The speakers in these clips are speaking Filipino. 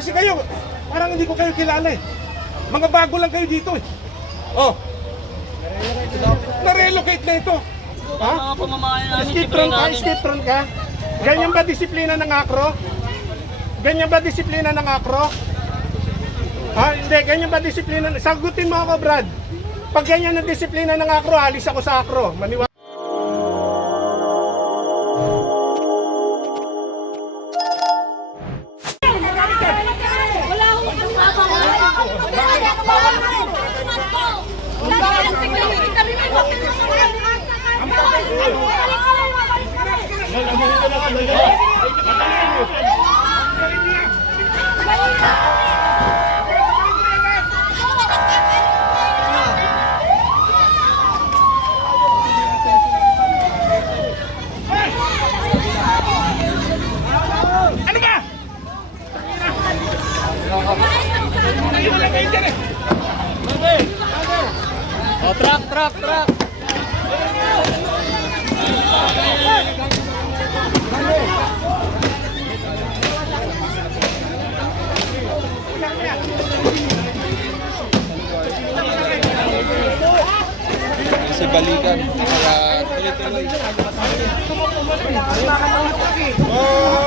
Kasi kayo, parang hindi ko kayo kilala eh. Mga bago lang kayo dito eh. Oh. Na-relocate na ito. Ha? Mga pamamahay namin, Skip ka? namin. Skip ka? Ganyan ba disiplina ng akro? Ganyan ba disiplina ng akro? Ha? Hindi, ganyan ba disiplina? Sagutin mo ako, Brad. Pag ganyan ang disiplina ng akro, alis ako sa akro. Maniwala. Oh, truck, truck, truck. Kasi balikan para tuloy-tuloy. Oh,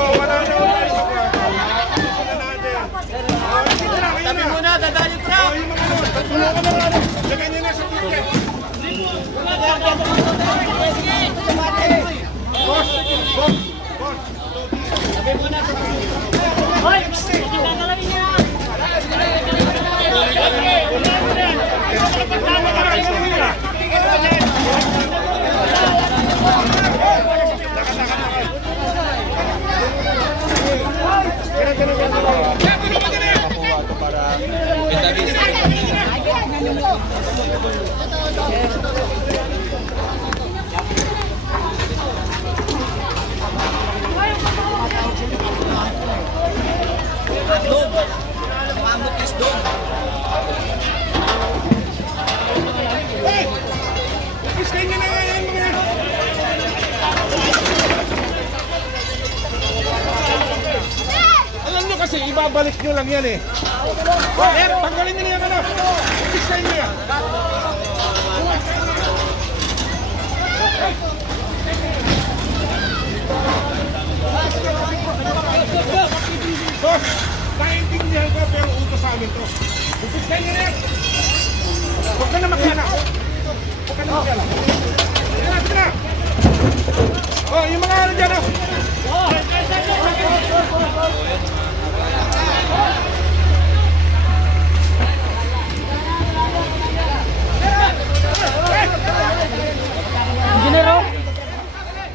Hoy, yan eh. Eh, tanggalin niyo na yan ano. Iskayin niyo yan. Boss, naiintindihan pero utos sa amin to. Niyo na yan. Huwag ka na makialam. Huwag ka na na, sige na. Oh, yung mga ano dyan, oh.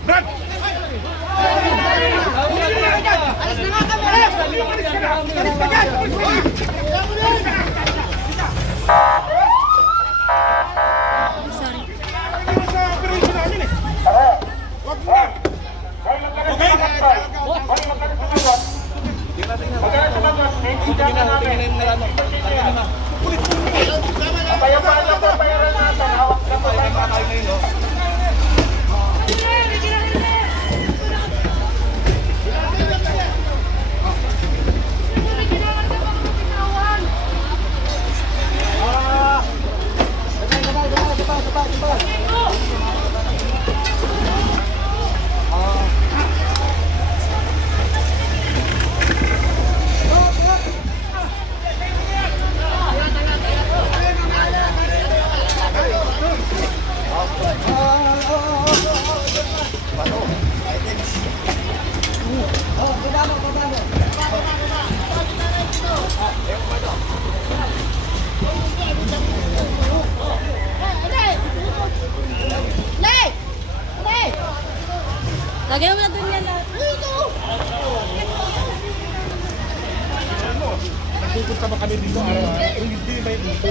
Brad! Alis na nga kami! Alis ka Lagyan mo na dun yan. ah. Dito! Nagpupunta ba kami dito araw-araw? Hindi ba yung dito?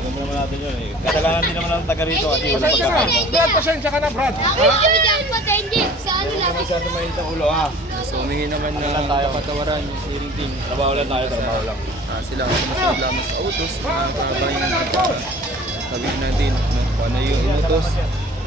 Alam mo naman natin yun eh. Kasalanan din naman ng taga rito at yung Pasensya ka. Brad, pasensya ka na, Brad. Ako yung kami dyan patindi. Sa ano lang? Masyado mainit ang ulo ha. So humingi naman ng kapatawaran yung steering team. Trabaho lang tayo, trabaho lang. Ah, sila ang sumasunod lamang sa autos. Nakakabayan ng para sabihin natin kung ano yung inutos.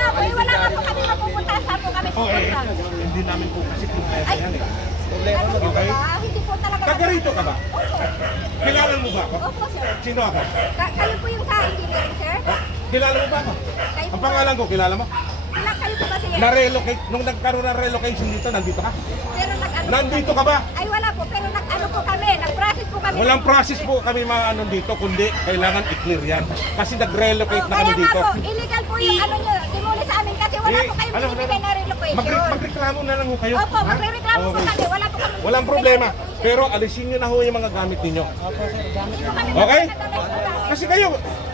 Nga po, eh, wala nga po kami mapupunta. Saan po kami eh, pupunta? hindi namin po kasi problema Ay, yan eh. ano po Okay. ba? Hindi po talaga. Taga rito ka ba? Opo. Kilala mo ba ako? Opo, sir. Sino ako? Ka- kayo po yung sa engineering, sir? Kilala mo ba ako? Ang pangalan ko, kilala mo? Ilang kayo po ba, sir? Na-relocate, nung nagkaroon ng relocation dito, nandito ka? Pero nag-ano po Nandito kami. ka ba? Ay, wala po. Pero nag-ano po kami. Nag-process po kami. Walang process po kami mga ano dito, kundi kailangan i-clear yan. Kasi nag-relocate Oh, na kaya kami nga dito. po, illegal po yung ano nyo, sa amin kasi wala po kayong ano, binibigay na relocation. Magre- magreklamo na lang ho kayo. Opo, ha? magre-reklamo po kami. Wala po kami Walang problema. Pero alisin nyo na ho yung mga gamit ninyo. Okay? Kasi kayo,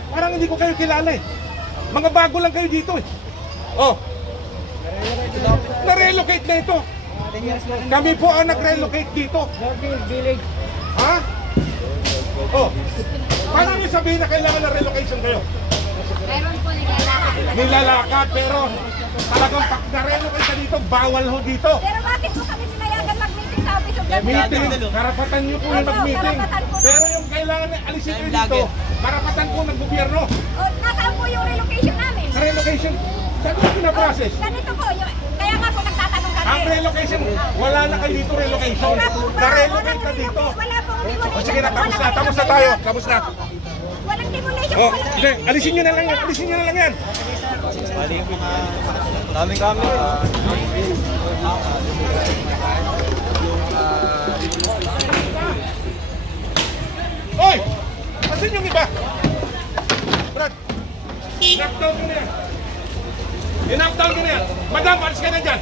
parang hindi ko kayo kilala eh. Mga bago lang kayo dito eh. Oh. Na-relocate na ito. Kami po ang nag-relocate dito. Ha? Oh. Paano nyo sabihin na kailangan ng relocation kayo? Meron po nilalakad. Nilalakad pero talagang pag na-relocate ka dito, bawal ho dito. Pero bakit po kami sinayagan mag-meeting sa Office of the Meeting, karapatan nyo po yung mag-meeting. po. Pero yung kailangan na alisin nyo dito, karapatan po ng gobyerno. O, nasaan po yung relocation namin? Sa relocation, saan mo pinaprocess? Ganito po, yung, kaya nga po nagtatanong kami. Ang relocation, wala na kayo dito relocation. Wala po? Na-relocate Walang ka dito. relocation. Wala po demolition. O sige na, tapos na, tapos na tayo, tapos na. Oh, hindi, alisin nyo na lang yan, alisin nyo na lang yan. Daming camera. Hoy! Asan yung iba? Brad, knockdown ko na yan. I-knockdown ko na yan. Madam, alis ka na dyan.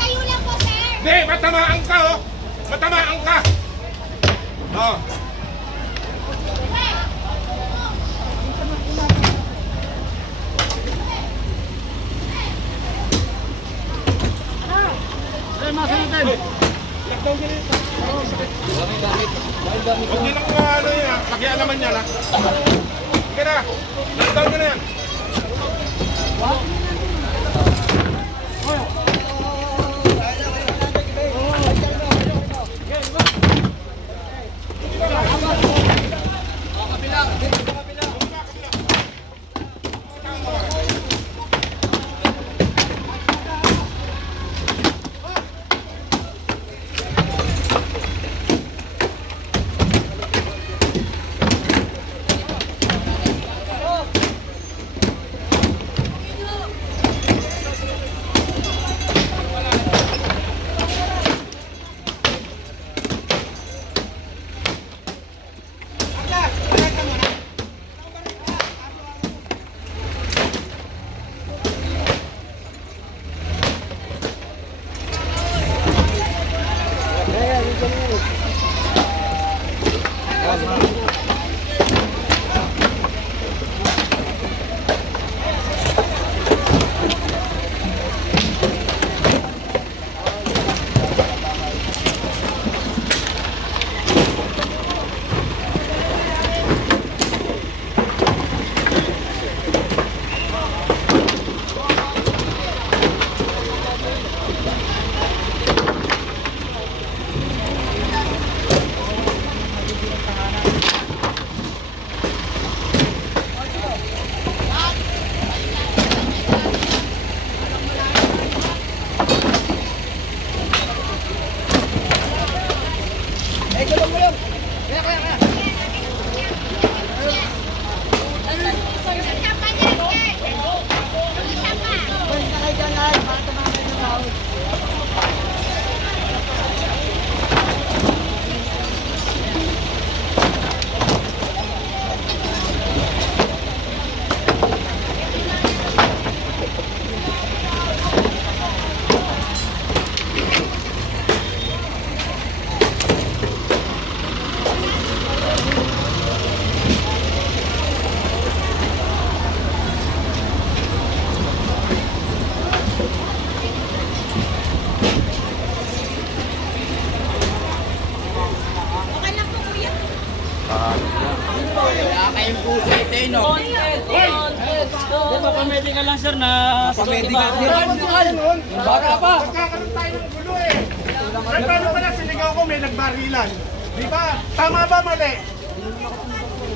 Tayo lang po, sir. Hindi, matamaan ka, oh. Matamaan ka. Oh. Tayo. Lockdown ka na yan. Huwag niyo nang uh, ano yan, pakialaman niya na. Sige na, lockdown ka na yan. Sir na ka. Ganun. Baka pa. Magkakaroon tayo ng gulo eh. Paano pala sinigaw ko may nagbarilan? Di ba? Tama ba mali?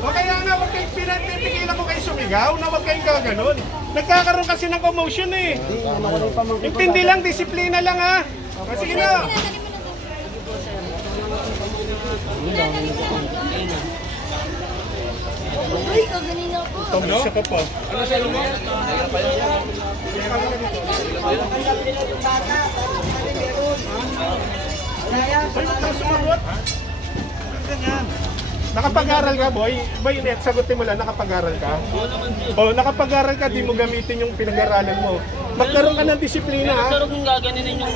O kaya nga, huwag kayong pinagpipigilan ko kayo sumigaw na huwag kayong gaganon. Nagkakaroon kasi ng commotion eh. Intindi lang, disiplina lang ha. O, sige na. Uy, kaganina po. Ka pa. Ay, huwag kang sumagot. Ganyan. Nakapag-aral ka, boy? Boy, net, sagutin mo lang, nakapag-aral ka? O, nakapag-aral ka, di mo gamitin yung pinag-aralan mo. Magkaroon ka ng disiplina, ha? Sir, kung gaganinin yung...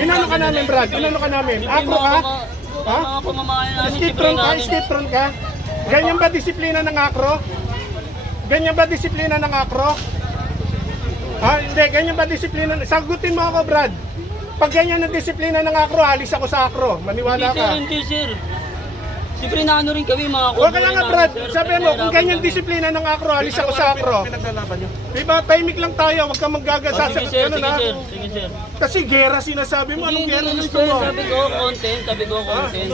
Inano ka namin, Brad? Inano ka namin? Akro ka? Ha? Namin, Skitron ka? namin. Skitron ka? Ganyan ba disiplina ng akro? Ganyan ba disiplina ng akro? Ha? Hindi, ganyan ba disiplina? Sagutin mo ako, Brad. Pag ganyan ang disiplina ng akro, alis ako sa akro. Maniwala Hindi sir, ka. hindi sir. Siyempre na ano rin kami mga O kaya nga, namin, Brad, sabihin mo, kung ganyan disiplina ng akro, alis ako sa akro. Diba, timing lang tayo, huwag kang Oh, maggagasa. sige sir, Ano sige na? sir, sige sir. Kasi gera sinasabi mo, anong Hindi, gera hindi, gusto sir. mo? Sabi ko, content, sabi ko, content.